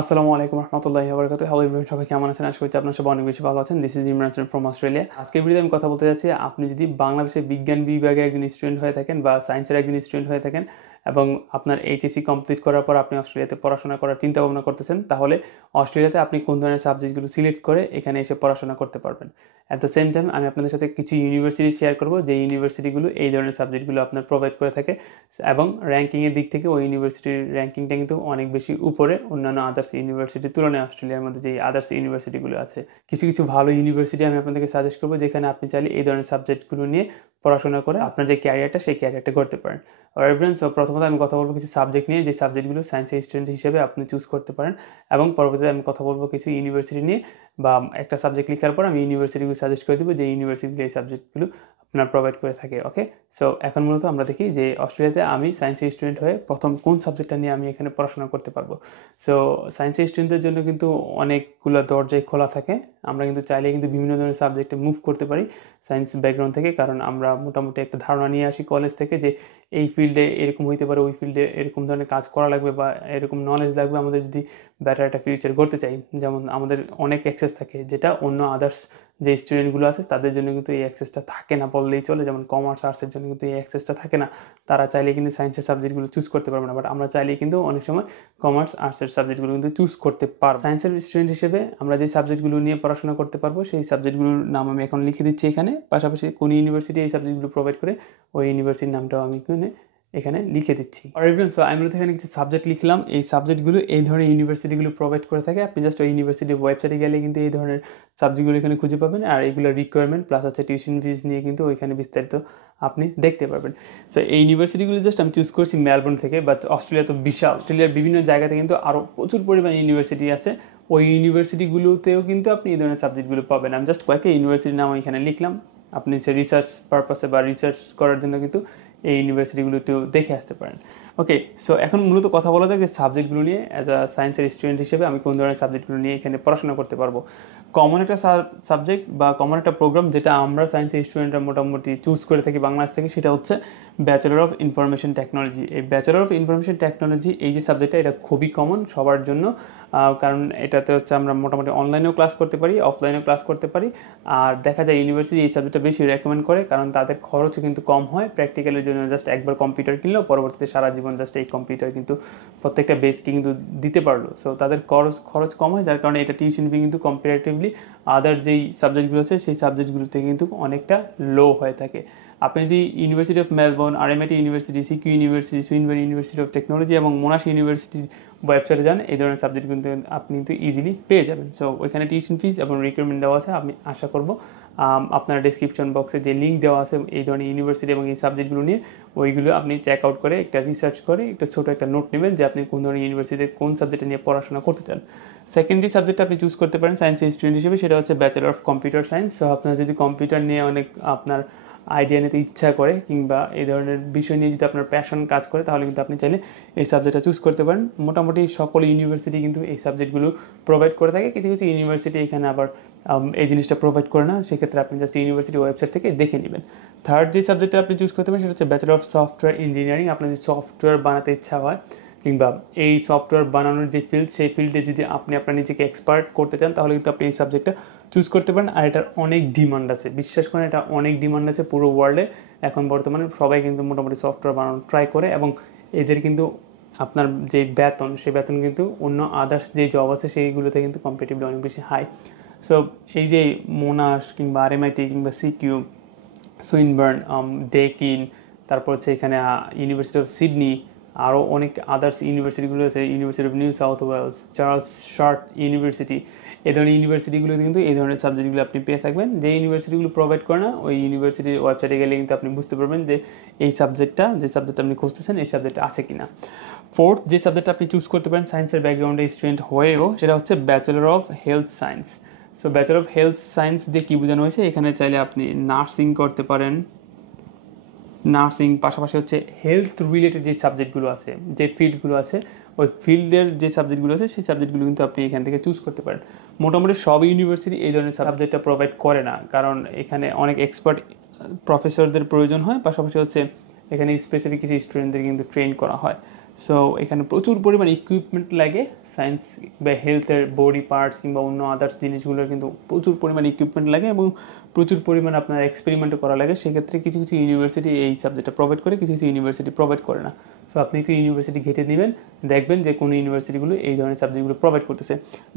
আসসালামু আলাইকুম রহমতুল্লাহি ওয়া বারাকাতুহু। হ্যালো এভরিওয়ান, সবাই কেমন আছেন? আশা করছি আপনারা সবাই অনেক বেশি ভালো আছেন। This is Imran from Australia. আজকের ভিডিওতে আমি কথা বলতে যাচ্ছি, আপনি যদি বাংলাদেশে বিজ্ঞান বিভাগের একজন স্টুডেন্ট হয়ে থাকেন বা সায়েন্সের একজন স্টুডেন্ট হয়ে থাকেন এবং আপনার এইচএসসি কমপ্লিট করার পর আপনি অস্ট্রেলিয়াতে পড়াশোনা করার চিন্তা ভাবনা করতেছেন, তাহলে অস্ট্রেলিয়াতে আপনি কোন ধরনের সাবজেক্টগুলো সিলেক্ট করে এখানে এসে পড়াশোনা করতে পারবেন। অ্যাট দ্য সেম টাইম আমি আপনাদের সাথে কিছু ইউনিভার্সিটি শেয়ার করব, যে ইউনিভার্সিটিগুলো এই ধরনের সাবজেক্টগুলো আপনার প্রোভাইড করে থাকে এবং র্যাঙ্কিংয়ের দিক থেকে ওই ইউনিভার্সিটির র্যাঙ্কিংটা কিন্তু অনেক বেশি উপরে অন্যান্য আদার্স ইউনিভার্সিটির তুলনায়। অস্ট্রেলিয়ার মধ্যে যে আদার্স ইউনিভার্সিটিগুলো আছে, কিছু কিছু ভালো ইউনিভার্সিটি আমি আপনাদেরকে সাজেস্ট করবো, যেখানে আপনি চাইলে এই ধরনের সাবজেক্টগুলো নিয়ে পড়াশোনা করে আপনার যে ক্যারিয়ারটা সেই ক্যারিয়ারটা করতে পারেন। সো প্রথমত আমি কথা বলবো কিছু সাবজেক্ট নিয়ে, যে সাবজেক্টগুলো সায়েন্সের স্টুডেন্ট হিসেবে আপনি চুজ করতে পারেন, এবং পরবর্তীতে আমি কথা বলবো কিছু ইউনিভার্সিটি নিয়ে, বা একটা সাবজেক্ট লেখার পর আমি ইউনিভার্সিটিগুলো সাজেস্ট করে দেবো যে ইউনিভার্সিটিগুলো এই সাবজেক্টগুলো আপনার প্রোভাইড করে থাকে। ওকে, সো এখন মূলত আমরা দেখি যে অস্ট্রেলিয়াতে আমি সায়েন্সের স্টুডেন্ট হয়ে প্রথম কোন সাবজেক্টটা নিয়ে আমি এখানে পড়াশোনা করতে পারবো। সো সায়েন্সের স্টুডেন্টদের জন্য কিন্তু অনেকগুলো দরজাই খোলা থাকে। আমরা কিন্তু চাইলে কিন্তু বিভিন্ন ধরনের সাবজেক্টে মুভ করতে পারি সায়েন্স ব্যাকগ্রাউন্ড থেকে, কারণ আমরা মোটামুটি একটা ধারণা নিয়ে আসি কলেজ থেকে যে এই ফিল্ডে এরকম হইতে পারে, ওই ফিল্ডে এরকম ধরনের কাজ করা লাগবে বা এরকম নলেজ লাগবে আমাদের যদি বেটার একটা ফিউচার করতে চাই। যেমন আমাদের অনেক অ্যাক্সেস থাকে, যেটা অন্য আদার্স যে স্টুডেন্টগুলো আছে তাদের জন্য কিন্তু এই অ্যাক্সেসটা থাকে না বললেই চলে। যেমন কমার্স আর্টসের জন্য কিন্তু এই অ্যাক্সেসটা থাকে না, তারা চাইলে কিন্তু সায়েন্সের সাবজেক্টগুলো চুজ করতে পারবে না। বাট আমরা চাইলে কিন্তু অনেক সময় কমার্স আর্টসের সাবজেক্টগুলো কিন্তু চুজ করতে পারবো। সায়েন্সের স্টুডেন্ট হিসেবে আমরা যে সাবজেক্টগুলো নিয়ে পড়াশোনা করতে পারবো সেই সাবজেক্টগুলোর নাম আমি এখন লিখে দিচ্ছি এখানে, পাশাপাশি কোন ইউনিভার্সিটি এই সাবজেক্টগুলো প্রোভাইড করে ওই ইউনিভার্সিটির নামটাও আমি এখানে লিখে দিচ্ছি। সো আমি এখানে কিছু সাবজেক্ট লিখলাম, এই সাবজেক্টগুলো এই ধরনের ইউনিভার্সিটিগুলো প্রোভাইড করে থাকে। আপনি জাস্ট ওই ইউনিভার্সিটির ওয়েবসাইটে গেলে কিন্তু এই ধরনের সাবজেক্টগুলো এখানে খুঁজে পাবেন, আর এগুলো রিকোয়ারমেন্ট প্লাস আছে টিউশন ফিস নিয়ে কিন্তু ওইখানে বিস্তারিত আপনি দেখতে পারবেন। সো এই ইউনিভার্সিটিগুলো জাস্ট আমি চুজ করছি মেলবোর্ন থেকে, বাট অস্ট্রেলিয়া তো বিশাল, অস্ট্রেলিয়ার বিভিন্ন জায়গাতে কিন্তু আরও প্রচুর পরিমাণে ইউনিভার্সিটি আছে। ওই ইউনিভার্সিটিগুলোতেও কিন্তু আপনি এই ধরনের সাবজেক্টগুলো পাবেন। আমি জাস্ট কয়েকটা ইউনিভার্সিটির নাম এখানে লিখলাম, আপনি হচ্ছে রিসার্চ পারপাসে বা রিসার্চ করার জন্য কিন্তু এই ইউনিভার্সিটিগুলো একটু দেখে আসতে পারেন। ওকে, সো এখন মূলত কথা বলা যাক যে সাবজেক্টগুলো নিয়ে অ্যাজ আ সায়েন্সের স্টুডেন্ট হিসেবে আমি কোন ধরনের সাবজেক্টগুলো নিয়ে এখানে পড়াশোনা করতে পারবো। কমন একটা সাবজেক্ট বা কমন একটা প্রোগ্রাম যেটা আমরা সায়েন্সের স্টুডেন্টরা মোটামুটি চুজ করে থাকি বাংলাদেশ থেকে, সেটা হচ্ছে ব্যাচেলর অফ ইনফরমেশন টেকনোলজি। এই ব্যাচেলর অফ ইনফরমেশন টেকনোলজি এই যে সাবজেক্টটা, এটা খুবই কমন সবার জন্য, কারণ এটাতে হচ্ছে আমরা মোটামুটি অনলাইনেও ক্লাস করতে পারি, অফলাইনেও ক্লাস করতে পারি। আর দেখা যায় ইউনিভার্সিটি এই সাবজেক্টটা বেশি রেকমেন্ড করে, কারণ তাদের খরচও কিন্তু কম হয়। প্র্যাকটিক্যালের জন্য জাস্ট একবার কম্পিউটার কিনলেও পরবর্তীতে সারা জীবন জাস্ট এই কম্পিউটার কিন্তু প্রত্যেকটা বেসকে কিন্তু দিতে পারলো। সো তাদের খরচ কম হয়, যার কারণে এটা টিউশন ফি কিন্তু কম্পারেটিভলি আদার যেই সাবজেক্টগুলো আছে সেই সাবজেক্টগুলো থেকে কিন্তু অনেকটা লো হয়ে থাকে। আপনি যদি university of Melbourne, RMIT university, CQ university, Swinburne university of technology এবং মোনাশ ইউনিভার্সিটির ওয়েবসাইটে যান, এই ধরনের সাবজেক্ট কিন্তু আপনি কিন্তু ইজিলি পেয়ে যাবেন। সো ওইখানে টিউশন ফিস এবং রিকোয়ারমেন্ট দেওয়া আছে। আমি আশা করবো আপনার ডেসক্রিপশন বক্সে যে লিঙ্ক দেওয়া আছে এই ধরনের ইউনিভার্সিটি এবং এই সাবজেক্টগুলো নিয়ে, ওইগুলো আপনি চেক আউট করে একটা রিসার্চ করে একটা ছোটো একটা নোট নেবেন যে আপনি কোন ধরনের ইউনিভার্সিটিতে কোন সাবজেক্টে নিয়ে পড়াশোনা করতে চান। সেকেন্ড যে সাবজেক্টটা আপনি চুজ করতে পারেন সায়েন্সের স্টুডেন্ট হিসেবে, সেটা হচ্ছে bachelor of computer science. So আপনার যদি কম্পিউটার নিয়ে অনেক আপনার আইডিয়া নিতে ইচ্ছা করে, কিংবা এই ধরনের বিষয় নিয়ে যদি আপনার প্যাশন কাজ করে, তাহলে কিন্তু আপনি চাইলে এই সাবজেক্টটা চুজ করতে পারেন। মোটামুটি সকল ইউনিভার্সিটি কিন্তু এই সাবজেক্টগুলো প্রোভাইড করে থাকে। কিছু কিছু ইউনিভার্সিটি এখানে আবার এই জিনিসটা প্রোভাইড করে না, সেক্ষেত্রে আপনি জাস্ট ইউনিভার্সিটি ওয়েবসাইট থেকে দেখে নেবেন। থার্ড যে সাবজেক্টটা আপনি চুজ করতে পারেন সেটা হচ্ছে ব্যাচেলর অফ সফটওয়্যার ইঞ্জিনিয়ারিং। আপনার যদি সফটওয়্যার বানাতে ইচ্ছা হয়, কিংবা এই সফটওয়্যার বানানোর যে ফিল্ড, সেই ফিল্ডে যদি আপনি আপনার নিজেকে এক্সপার্ট করতে চান, তাহলে কিন্তু আপনি এই সাবজেক্টটা চুজ করতে পারেন। আর এটার অনেক ডিমান্ড আছে, বিশ্বাস করেন, এটা অনেক ডিমান্ড আছে পুরো ওয়ার্ল্ডে। এখন বর্তমানে সবাই কিন্তু মোটামুটি সফটওয়্যার বানানো ট্রাই করে, এবং এদের কিন্তু আপনার যে বেতন, সেই বেতন কিন্তু অন্য আদার্স যে জব আছে সেইগুলোতে কিন্তু কম্পিটিটিভলি অনেক বেশি হাই। সো এই যে মোনাশ কিংবা RMIT কিংবা সিকিউ, সুইনবার্ন, ডেকিন, তারপর হচ্ছে এখানে ইউনিভার্সিটি অফ সিডনি, আরও অনেক আদার্স ইউনিভার্সিটিগুলো আছে, university of New South Wales, Charles Sturt university, এই ধরনের ইউনিভার্সিটিগুলোতে কিন্তু এই ধরনের সাবজেক্টগুলো আপনি পেয়ে থাকবেন। যে ইউনিভার্সিটিগুলো প্রোভাইড করে না, ওই ইউনিভার্সিটির ওয়েবসাইটে গেলে কিন্তু আপনি বুঝতে পারবেন যে এই সাবজেক্টটা, যে সাবজেক্টটা আপনি খুঁজতেছেন, এই সাবজেক্টটা আছে কিনা। ফোর্থ যে সাবজেক্টটা আপনি চুজ করতে পারেন সায়েন্সের ব্যাকগ্রাউন্ডে স্টুডেন্ট হয়েও, সেটা হচ্ছে bachelor of health science. So bachelor of health science দিয়ে কী বোঝানো হয়েছে, এখানে চাইলে আপনি নার্সিং করতে পারেন, নার্সিং পাশাপাশি হচ্ছে হেলথ রিলেটেড যে সাবজেক্টগুলো আছে, যে ফিল্ডগুলো আছে, ওই ফিল্ডের যে সাবজেক্টগুলো আছে সেই সাবজেক্টগুলো কিন্তু আপনি এখান থেকে চুজ করতে পারেন। মোটামুটি সব ইউনিভার্সিটি এই ধরনের সাবজেক্টটা প্রোভাইড করে না, কারণ এখানে অনেক এক্সপার্ট প্রফেসরদের প্রয়োজন হয়, পাশাপাশি হচ্ছে এখানে স্পেসিফিক কিছু স্টুডেন্টদের কিন্তু ট্রেন করা হয়। সো এখানে প্রচুর পরিমাণ ইকুইপমেন্ট লাগে, সায়েন্স বা হেলথের বডি পার্টস কিংবা অন্য আদার্স জিনিসগুলোর কিন্তু প্রচুর পরিমাণ ইকুইপমেন্ট লাগে এবং প্রচুর পরিমাণ আপনার এক্সপেরিমেন্টও করা লাগে। সেক্ষেত্রে কিছু কিছু ইউনিভার্সিটি এই সাবজেক্টটা প্রোভাইড করে, কিছু কিছু ইউনিভার্সিটি প্রোভাইড করে না। সো আপনি একটু ইউনিভার্সিটি ঘেটে নেবেন, দেখবেন যে কোন ইউনিভার্সিটিগুলো এই ধরনের সাবজেক্টগুলো প্রোভাইড করতেছে।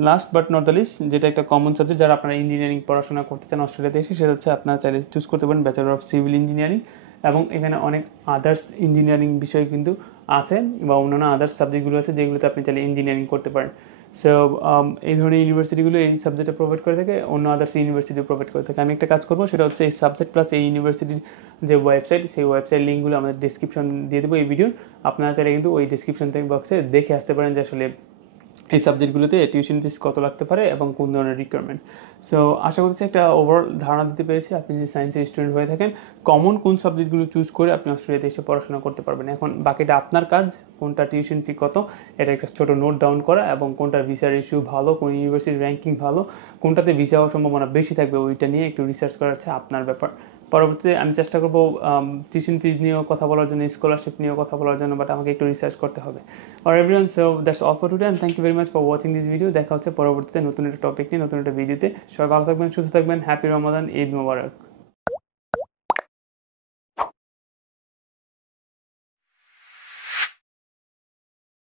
Last but not the list, যেটা একটা কমন সাবজেক্ট যারা আপনারা ইঞ্জিনিয়ারিং পড়াশোনা করতে চান অস্ট্রেলিয়াতে এসে, সেটা হচ্ছে আপনারা চাইলে চুজ করতে পারেন ব্যাচেলর অফ সিভিল ইঞ্জিনিয়ারিং। এবং এখানে অনেক আদার্স ইঞ্জিনিয়ারিং বিষয় কিন্তু আছে বা অন্যান্য আদার্স সাবজেক্টগুলো আছে যেগুলোতে আপনি চাইলে ইঞ্জিনিয়ারিং করতে পারেন। সো এই ধরনের ইউনিভার্সিটিগুলো এই সাবজেক্টে প্রোভাইড করে থাকে, অন্য আদার্স ইউনিভার্সিটি প্রোভাইড করে থাকে। আমি একটা কাজ করবো, সেটা হচ্ছে এই সাবজেক্ট প্লাস এই ইউনিভার্সিটির যে ওয়েবসাইট, সেই ওয়েবসাইট লিঙ্কগুলো আমাদের ডিসক্রিপশন দিয়ে দেবো এই ভিডিওর। আপনারা চাইলে কিন্তু ওই ডিসক্রিপশন থেকে বক্সে দেখে আসতে পারেন যে আসলে এই সাবজেক্টগুলোতে টিউশন ফিস কত লাগতে পারে এবং কোন ধরনের রিকোয়ারমেন্ট। সো আশা করছি একটা ওভারঅল ধারণা দিতে পেরেছি। আপনি যদি সায়েন্সের স্টুডেন্ট হয়ে থাকেন, কমন কোন সাবজেক্টগুলো চুজ করে আপনি অস্ট্রেলিয়াতে এসে পড়াশোনা করতে পারবেন। এখন বাকিটা আপনার কাজ, কোনটা টিউশন ফি কত এটা একটা ছোটো নোট ডাউন করা, এবং কোনটা ভিসার ইস্যু ভালো, কোন ইউনিভার্সিটির র্যাঙ্কিং ভালো, কোনটাতে ভিসা হওয়ার সম্ভাবনা বেশি থাকবে, ওইটা নিয়ে একটু রিসার্চ করা হচ্ছে আপনার ব্যাপার। পরবর্তীতে আমি চেষ্টা করবো টিউশন ফিজ নিয়েও কথা বলার জন্য, স্কলারশিপ নিয়েও কথা বলার জন্য, বাট আমাকে একটু রিসার্চ করতে হবে। আর everyone, so that's all for today and thank you very much for watching this video. দেখা হচ্ছে পরবর্তীতে নতুন একটা টপিক নিয়ে, নতুন একটা ভিডিওতে। সবাই ভালো থাকবেন, সুস্থ থাকবেন। হ্যাপি রমাদান, ঈদ মোবারক।